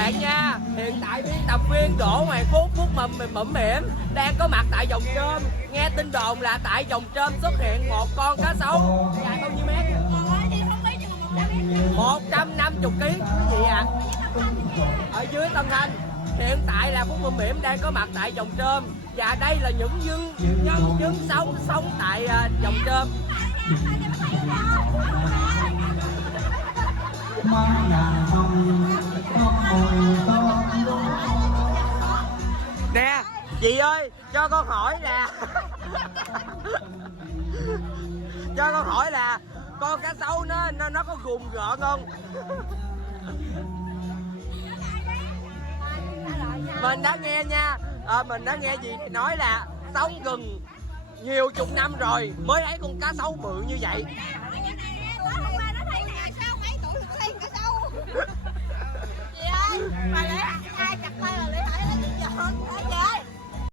bạn nha, hiện tại biên tập viên Đỗ Hoàng Phúc Mụm Mỉm đang có mặt tại vòng trơm. Nghe tin đồn là tại vòng trơm xuất hiện một con cá sấu dài bao nhiêu mét? 150 kg, cái gì à? Ở dưới Tân Thanh. Hiện tại là Phúc Mụm Mỉm đang có mặt tại vòng trơm và đây là những nhân chứng sống tại vòng trơm. Nè chị ơi, cho con hỏi là cho con hỏi là con cá sấu nó có gùn gợn không? Mình đã nghe nha, mình đã nghe gì thì nói là sống gần nhiều chục năm rồi mới thấy con cá sấu bự như vậy.